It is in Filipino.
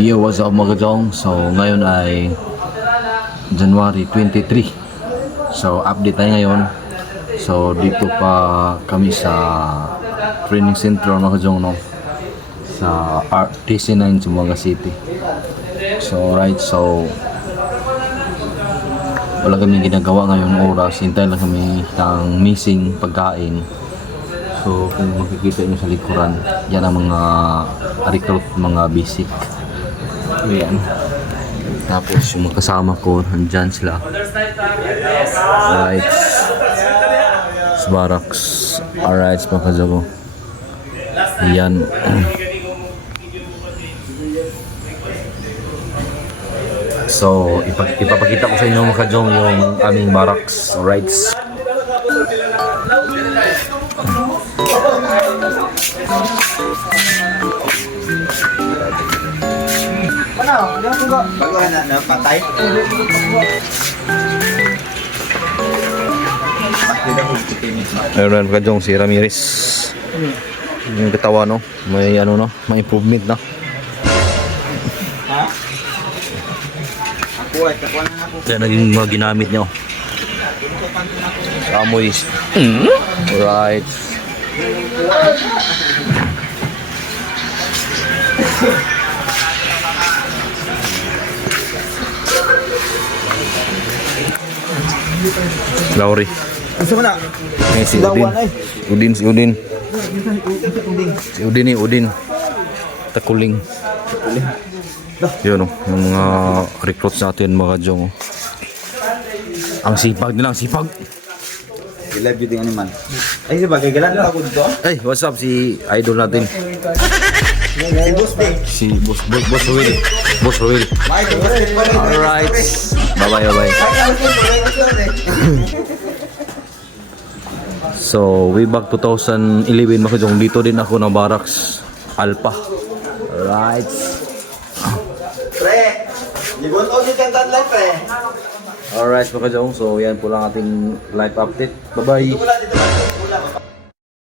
Yo, what's up mga kajong? So ngayon ay January 23. So update tayo ngayon. So dito pa kami sa training center mga kajong, no? Sa RTC9 Zamboanga City. So right, so wala kami ginagawa ngayong oras. Hintay lang kami ng missing pagkain. So kung makikita nyo sa likuran, yan ang mga recruit, mga basic. Yan. Tapos yung mga kasama ko, nandyan sila. Alright. Sa barracks. Alright, mga kajago. Yan. So, ipapakita ko sa inyo mga kajong yung aming barracks. Alright. Ano? Yan po ba? Bago na patay? Meron kajong si Ramirez. Yung katawa, no? May ano, no? May improvement, no? Ha? Ako ay kakuha na ako. Kaya naging mga ginamit niyo. Amoy. Alright. Lauri. Gusto mo na? Eh, si Udin. Si Udin. Si Udin ni Udin. Takuling. Yun, no? Yung mga recruits natin mga kajong. Ang sipag nila, ang sipag. I-live video nga naman. Ay, diba? Gagalan na ako dito. Hey, what's up si idol natin? Si Boss Day. Si Boss Will. Boss Will. Mike, Boss Day pa rin. Alright. Bye-bye. So, way back 2011 mga kajong, dito din ako ng barracks Alpha. Alright. Pre, libon o si kantan lang, pre. Alright mga kajong, so yan po lang ating live update. Bye-bye.